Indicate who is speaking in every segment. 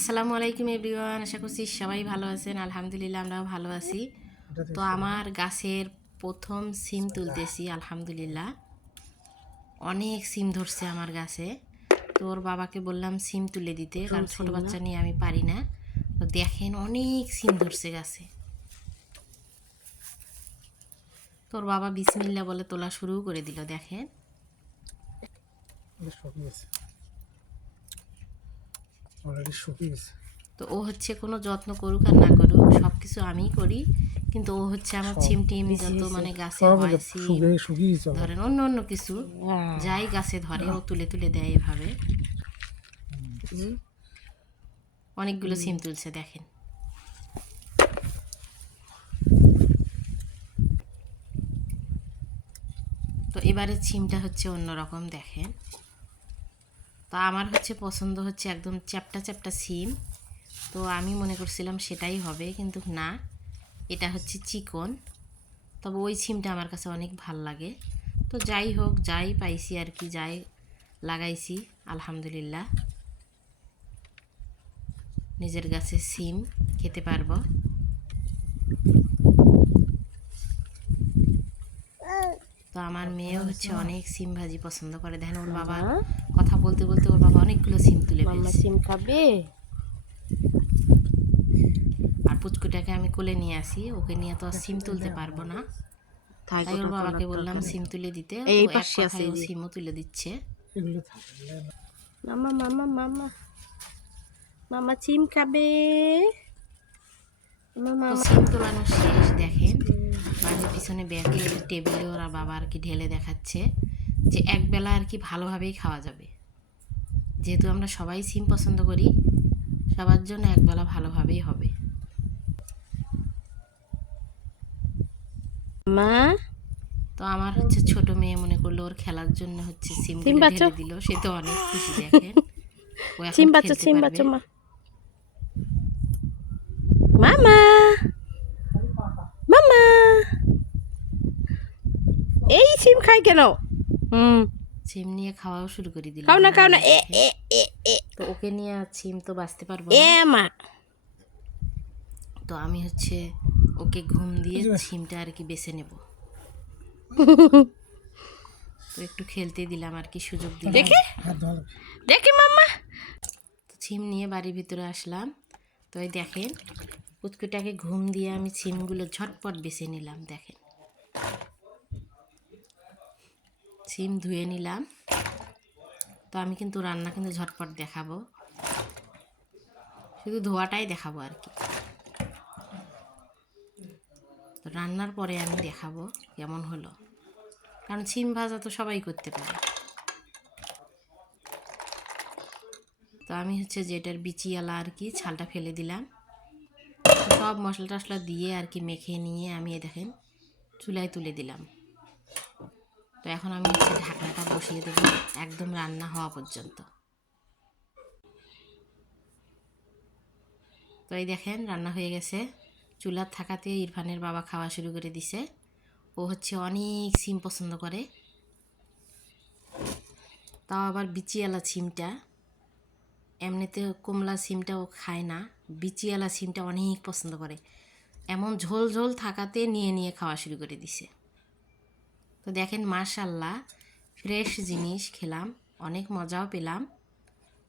Speaker 1: আসসালামু আলাইকুম এভরিওয়ান আশা করছি সবাই ভালো আছেন। আলহামদুলিল্লাহ আমরাও ভালো আছি। তো আমার গাছের প্রথম সিম তুলতেছি আলহামদুলিল্লাহ। অনেক সিম ধরছে আমার গাছে। তো ওর বাবাকে বললাম সিম তুলে দিতে কারণ ছোট বাচ্চা নিয়ে আমি পারি না। তো দেখেন অনেক সিম ধরছে গাছে। তোর বাবা বিসমিল্লা বলে তোলা শুরু করে দিল দেখেন।
Speaker 2: অলরেডি শুকিয়ে গেছে
Speaker 1: তো ও হচ্ছে কোনো যত্ন করুক আর না করুক সব কিছু আমিই করি। কিন্তু ও হচ্ছে আমার ছিম টিম যত মানে গাছে হয় ধরেন অন্য অন্য কিছু যাই গাছে ধরে ও তুলে তুলে দেয় এভাবে। অনেকগুলো সিম তুলছে দেখেন। তো এবারে সিমটা হচ্ছে অন্যরকম দেখেন। তো আমার হচ্ছে পছন্দ হচ্ছে একদম চ্যাপটা চ্যাপটা সিম। তো আমি মনে করছিলাম সেটাই হবে, কিন্তু না, এটা হচ্ছে চিকন। তবে ওই সিমটা আমার কাছে অনেক ভালো লাগে। তো যাই হোক, যাই পাইছি আর কি, যাই লাগাইছি, আলহামদুলিল্লাহ। নিজের গাছে সিম খেতে পারব। তো আমার মেয়েও হচ্ছে অনেক সিম ভাজি পছন্দ করে। দেখেন ওর বাবা কথা বলতে বলতে ওর বাবা অনেকগুলো সিম তুলে
Speaker 3: মাম্মা
Speaker 1: ফেলছে।
Speaker 3: সিম খাবে?
Speaker 1: আর পুচকুটাকে আমি কোলে নিয়ে আসি ওকে নিয়ে তো আর সিম তুলতে পারব না। তাই ওর বাবাকে বললাম সিম তুলে দিতে
Speaker 3: এই পাশে আছে
Speaker 1: ও সিমও তুলে দিচ্ছে।
Speaker 2: এগুলো থাকলে না।
Speaker 3: মামা মামা মামা মামা সিম খাবে। মামা মামা
Speaker 1: সিম তোলানো শেষ দেখেন। বাড়ির পিছনে ব্যাগে টেবিলে ওরা বাবা আর কি ঢেলে দেখাচ্ছে। যে একবেলা আর কি ভালোভাবেই খাওয়া যাবে। যেহেতু আমরা সবাই সিম পছন্দ করি সবার জন্য একবেলা ভালোভাবেই হবে।
Speaker 3: মা?
Speaker 1: তো আমার হচ্ছে ছোট মেয়ে মনে করল ওর খেলার জন্য হচ্ছে সিম? ঢেলে দিল সে তো অনেক খুশি দেখেন। ও এখন
Speaker 3: সিম বাচ্চা
Speaker 1: খেলতে
Speaker 3: সিম
Speaker 1: পারবে।
Speaker 3: বাচ্চা মা। মামা! মামা! এই সিম খাই কেন?
Speaker 1: সিম নিয়ে খাওয়াও শুরু করে দিল
Speaker 3: খাও না খাও না। এ এ এ এ।
Speaker 1: তো ওকে নিয়ে আর সিম তো বাঁচতে পারব
Speaker 3: এ মা।
Speaker 1: তো আমি হচ্ছে ওকে ঘুম দিয়ে সিমটা আর কি বেছে নেব। তো একটু খেলতে দিলাম আর কি সুযোগ দিলাম।
Speaker 3: দেখি।
Speaker 2: লাগবে।
Speaker 3: দেখি মামা
Speaker 1: তো সিম নিয়ে বাড়ির ভিতরে আসলাম। তো এই দেখেন পুচকুটাকে ঘুম দিয়ে আমি সিমগুলো ঝটপট বেছে নিলাম দেখেন। সিম ধুয়ে নিলাম। তো আমি কিন্তু রান্না কিন্তু ঝটপট দেখাবো। শুধু ধোয়াটাই দেখাবো আর কি। তো রান্নার পরে আমি দেখাবো কেমন হলো। কারণ সিম ভাজা তো সবাই করতে পারে। তো আমি হচ্ছে যেটার বিচিয়ালা আর কি, ছালটা ফেলে দিলাম। সব মশলা টশলা দিয়ে আর কি মেখে নিয়ে আমি দেখেন চুলায় তুলে দিলাম। তো এখন আমি ঢাকনাটা বসিয়ে দেবো একদম রান্না হওয়া পর্যন্ত। তো এই দেখেন রান্না হয়ে গেছে। চুলার থাকাতে ইরফানের বাবা খাওয়া শুরু করে দিছে। ও হচ্ছে অনেক সিম পছন্দ করে। তাও আবার বিচিয়ালা সিমটা। এমনিতে কমলা সিমটা ও খায় না। বিচিয়ালা সিমটা অনেক পছন্দ করে। এমন ঝোল ঝোল থাকাতে নিয়ে নিয়ে খাওয়া শুরু করে দিছে। তো দেখেন মার্শাল্লাহ ফ্রেশ জিনিস খেলাম, অনেক মজাও পেলাম।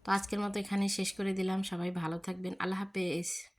Speaker 1: তো আজকের মতো এখানে শেষ করে দিলাম। সবাই ভালো থাকবেন। আল্লাহ হাফেজ।